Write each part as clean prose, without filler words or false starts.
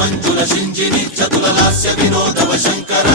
మంజుల శింజిని చతుల లాస్య వినోదవ శంకర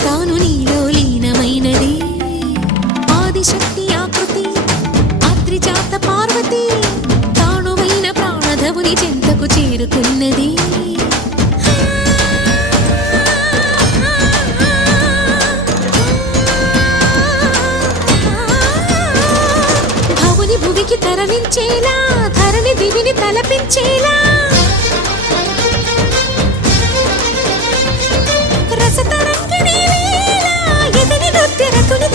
తాను నీలో లీనమైనది ఆదిశక్తి ఆకృతి అద్రిజాత పార్వతి తానువైన ప్రాణధవుని చెంతకు చేరుకున్నది భవుని భువికి తరలించేలా ధరణి దివిని తలపించేలా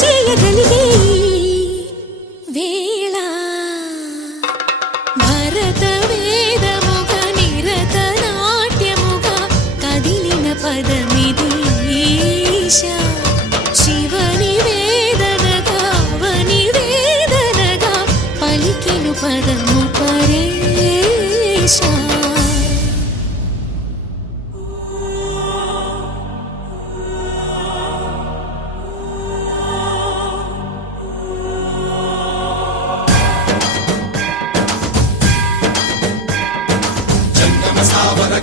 చేయగలిగే వేళ భరత వేదముగ నిరత నాట్యముగ కదిలిన పదమిది ఈశా శివని వేదనగా వని వేదనగా పలికెను పదము పరేశా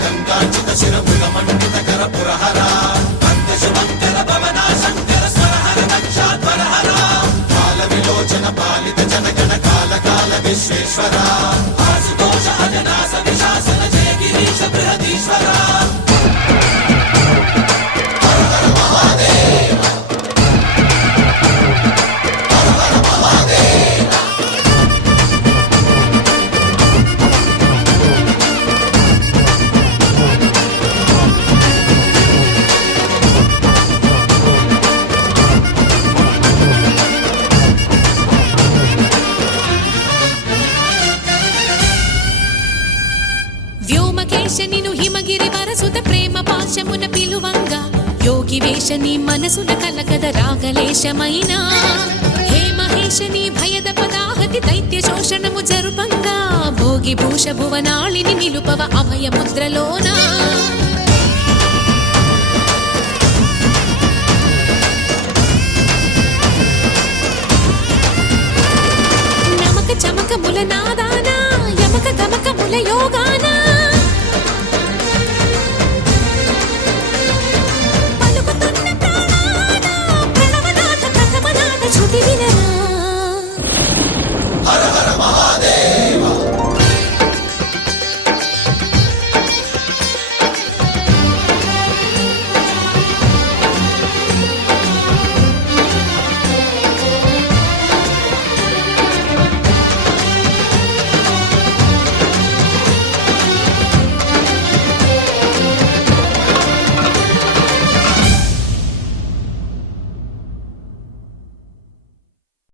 గంగాచిత శిరముల మండిత కర పురహర అంత శుభంకర భవనా శంకర స్వరహర దక్షాధ్వరహర కాల విలోచన పాలిత జనగణ కాల కాల విశ్వేశ్వర ఆశుతోష అజనాస విశాసన జయ గిరీశ బృహదీశ్వర హర హర మహాదేవ హర హర మహాదేవ వ్యోమకేశనిను హిమగిరి వరసుత ప్రేమ పాశమున పిలువంగా యోగి వేషని మనసున కలకద రాగలేశమైనా హే మహేశని భయద పదాహతి దైత్య శోషణము జరుపంగా భోగి భూష భువనాళిని నిలుపవ అభయ ముద్రలోనా నమక చమక ముల నాదానా యమక గమక ముల యోగా